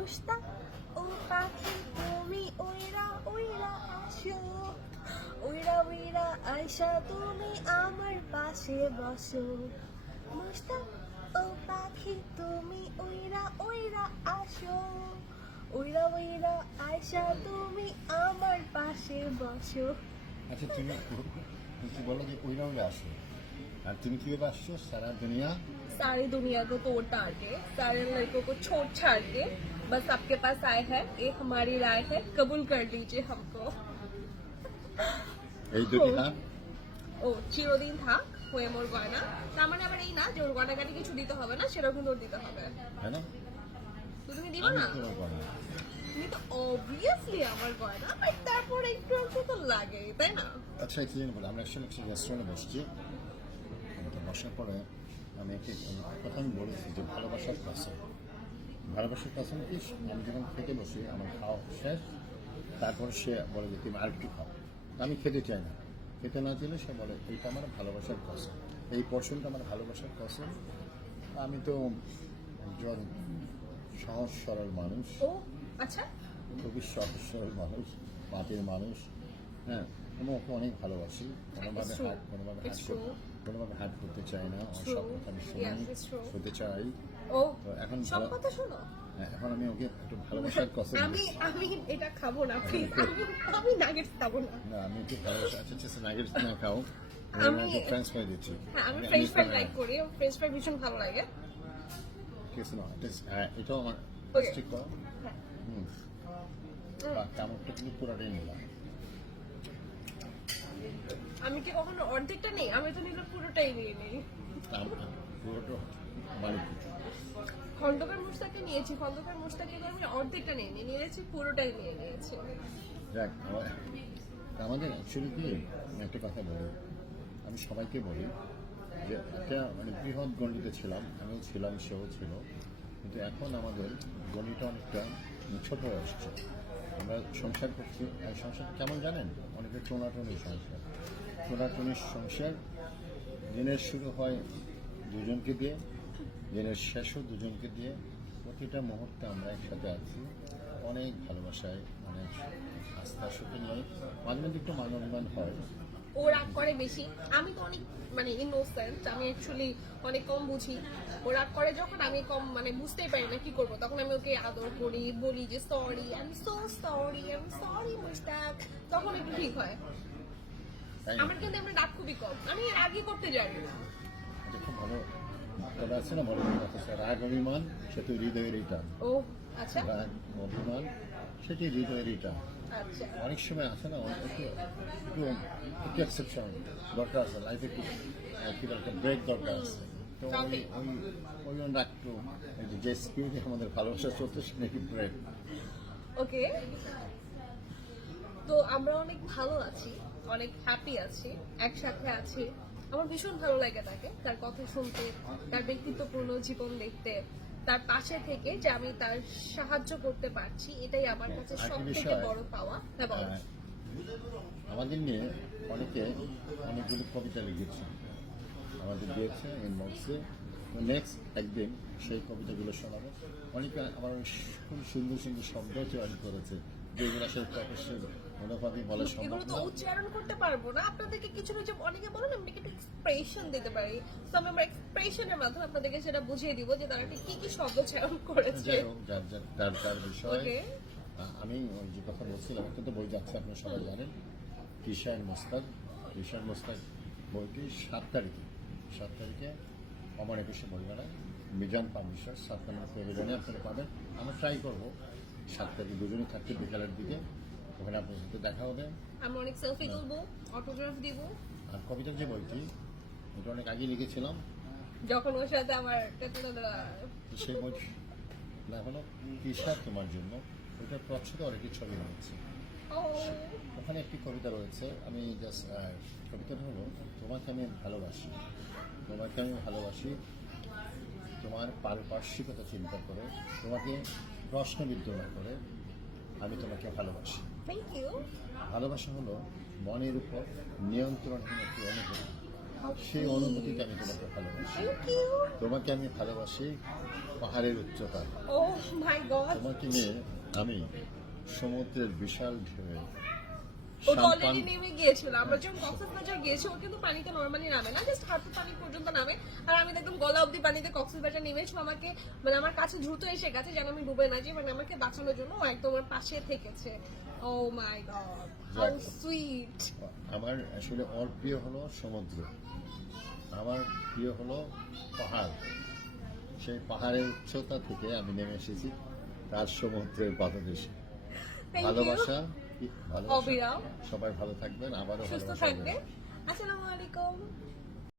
মুস্তাক ও পাখি তুমি উইরা উইরা আসো, উইরা উইরা আয়সা তুমি আমার পাশে বসো। মুস্তাক ও পাখি তুমি উইরা উইরা আসো, উইরা উইরা আয়সা তুমি আমার পাশে বসো। আচ্ছা তুমি তুমি বলো যে ওইরা ওরা আসে আর তুমি কিভাবে আসছো সারা দুনিয়া सारी दुनिया को तोड़ ताड़ के, सारे लड़कों को छोड़ छाड़ के बस आपके पास आए हैं। एक हमारी राय है, कबूल कर लीजिए हमको। এই দুটি হাত ও চিরদিন থাক হয়ে মোর গয়না। তার মানে আবার এই না যে ওর গয়নাগাটি কিছু দিতে হবে না, সেটাও কিন্তু ওর দিতে হবে। তাই না তো তুমি দিবা আমি না? তোমার গয়না তুমি তো অবভিয়াসলি আমার গয়না, বাট তারপরে একটু একটু তো লাগে, তাই না? আচ্ছা একটু জেনে বলো আমরা একসাথে একটা রেস্টুরেন্টে বসছি তো বসার পরে আমি একটি কথা আমি বলেছি যে ভালোবাসার কাছে কি আমি যখন খেতে বসি আমার খাওয়া শেষ তারপর সে বলে যে তুমি আরেকটু খাও তা আমি খেতে চাই না খেতে না চাইলে সে বলে এইটা আমার ভালোবাসার কসম এই পোর্শনটা আমার ভালোবাসার কসম আমি তো একজন সহজ সরল মানুষ ও আচ্ছা, খুবই সহজ সরল মানুষ মাটির মানুষ হ্যাঁ আমি ওকে অনেক ভালোবাসি It's true. It's true. কোনোভাবে হাত করতে চাই না ওর True. সব কথা আমি শুনি Yes, it's true. হতে চাই ও তো এখন সব কথা শোনো। হ্যাঁ, এখন আমি ওকে একটু ভালোবাসার কসম আমি দিচ্ছি। আমি এটা খাবো না প্লিজ, আমি নাগেটস খাবো না। না আমি একটু ভালোবাসা আচ্ছা নাগেটস না খাও আমি- আমি ফ্রেঞ্চ ফ্রাই দিচ্ছি হ্যাঁ, আমি ফ্রেঞ্চ ফ্রাই লাইক করি, ফ্রেঞ্চ ফ্রাই ভীষণ ভালো লাগে। ঠিক আছে না এটাও আমার Okay. ঠিক করো হ্যাঁ। হুম বা কামড়টা কিন্তু পুরাটাই নিলাম আমি কি কখনো অর্ধেকটা নেই? আমি তো নিলে পুরোটাই নিয়ে নিই। পুরোটা মানে খন্দকার মুস্তাকে নিয়েছি, খন্দকার মুস্তাকে আমি অর্ধেকটা নিয়ে নিয়েছি, পুরোটাই নিয়ে নিয়েছি। যাক আমাদের অ্যাকচুয়ালি কি আমি একটা কথা বলি আমি সবাইকে বলি যে একটা মানে বৃহৎ গণ্ডিতে ছিলাম আমিও ছিলাম সেও ছিল কিন্তু এখন আমাদের গণ্ডিটা অনেকটা ছোট হয়ে আসছে আমরা সংসার করছি আর সংসার কেমন জানেন অনেকে টোনাটনির সংসার টোনাটনির সংসার দিনের শুরু হয় দুজনকে দিয়ে দিনের শেষও দুজনকে দিয়ে প্রতিটা মুহূর্তে আমরা একসাথে আছি অনেক ভালোবাসায় অনেক আস্থা সুখে নিয়ে মাঝে মধ্যে একটু মান অভিমান হয় ও রাগ করে বেশি, আমি তো অনেক মানে ইনোসেন্ট, আমি অ্যাকচুয়ালি অনেক কম বুঝি। ও রাগ করে যখন আমি কম মানে বুঝতেই পারি না কি করবো, তখন আমি ওকে আদর করি, বলি যে sorry, I am so sorry, I am sorry Mustaq, তখন একটু ঠিক হয়। তাই আমার কিন্তু আমরা রাগ খুবই কম, আমি রাগই করতে জানি না। এটা খুব ভালো কথা আছে না বলে কথা রাগ অভিমান সে তো হৃদয়ের রিটার্ন ও আচ্ছা রাগ অভিমান সেটি হৃদয়ের রিটার্ন আচ্ছা, অনেক সময় আছে না একটু একটু একটু এক্সেপশন দরকার আছে লাইফে একটু কি বলে একটা ব্রেক দরকার আছে তো ওই জন্য একটু যে স্পিরিটে আমাদের ভালোবাসা চলতে সেখানে একটু ব্রেক ওকে। তো আমরা অনেক ভালো আছি, অনেক হ্যাপি আছি, একসাথে আছি। আমার ভীষণ ভালো লাগে তাকে, তার কথা শুনতে, তার ব্যক্তিত্বপূর্ণ জীবন দেখতে, তার পাশে থেকে যে আমি তার সাহায্য করতে পারছি, এটাই আমার কাছে আরেকটা সব থেকে বিষয়, বড় পাওয়া। হ্যাঁ বলো। আমাদের নিয়ে অনেকে অনেকগুলো কবিতা লিখেছে আমাদের দিয়েছে ইনবক্সে নেক্সট একদিন সেই কবিতাগুলো শোনাবো অনেকে আবার খুব সুন্দর সুন্দর শব্দ চয়ন করেছে যেগুলো আসলে প্রফেশনাল কোনোভাবেই বলা সম্ভব এগুলো তো না উচ্চারণ করতে পারবো না, আপনাদেরকে কিছু কিছু অনেকে বলেন আমরা একটু এক্সপ্রেশন দিতে পারি, তো আমি আমার এক্সপ্রেশনের মাধ্যমে আপনাদেরকে সেটা বুঝিয়ে দিব যে তারা ঠিক কি কি শব্দ চয়ন করেছে। যাই হোক যার বিষয় ওকে, আমি ওই যে কথা বলছিলাম একটা তো বই যাচ্ছে আপনারা সবাই জানেন কিশান মোস্তাক বইটি 7 তারিখে আমার একুশে বইমেলায় মিজান পাবলিশার 7 নম্বর প্রয়োজনে আপনারা পাবেন আমরা ট্রাই করবো 7 তারিখ দুজনে থাকতে বিকালের দিকে ওখানে আপনার সাথে দেখা হবে আমরা অনেক সেলফি তুলবো, অটোগ্রাফ দিব। আর কবিতার যে বইটি এটা অনেক আগে লিখেছিলাম যখন ওর সাথে আমার তো সেই বই না হলো কিশার তোমার জন্য ওইটার প্রচ্ছদে অনেকটি ছবি রয়েছে ওখানে একটি কবিতা রয়েছে আমি জাস্ট কবিতাটা হলো তোমাকে আমি ভালোবাসি তোমার পারিপার্শ্বিকতা চিন্তা করে তোমাকে প্রশ্নবিদ্ধ না করে আমি তোমাকে ভালোবাসি থ্যাংক ইউ। ভালোবাসা হলো মনের উপর নিয়ন্ত্রণহীন একটি অনুভূতি সেই অনুভূতিতে আমি তোমাকে ভালোবাসি। Thank you. তোমাকে আমি ভালোবাসি পাহাড়ের উচ্চতা, ও মাই গড, তোমাকে নিয়ে আমি সমুদ্রের বিশাল ঢেউয়ে ও তো সাম্পান অলরেডি নেমে গিয়েছিল। আমরা যখন কক্সবাজার গিয়েছি ও কিন্তু পানিতে নরমালি নামে না, জাস্ট হাঁটু পানি পর্যন্ত নামে, আর আমি দেখলাম গলা অবধি পানিতে কক্সবাজার নেমেছি। আমাকে মানে আমার কাছে দ্রুত এসে গেছে যেন আমি ডুবে না যাই, মানে আমাকে বাঁচানোর জন্য ও একদম আমার পাশে থেকেছে। ও মাই গড, হাউ সুইট। আমার আসলে ওর প্রিয় হলো সমুদ্র, আমার প্রিয় হলো পাহাড়। সেই পাহাড়ের উচ্চতা থেকে আমি নেমে এসেছি তার সমুদ্রের পাদদেশে। Thank you. ভালোবাসা, অবিরাম। সবাই ভালো থাকবেন, আবারও সুস্থ ভালোবাসা থাকবে। দেবেন। আসসালামু আলাইকুম।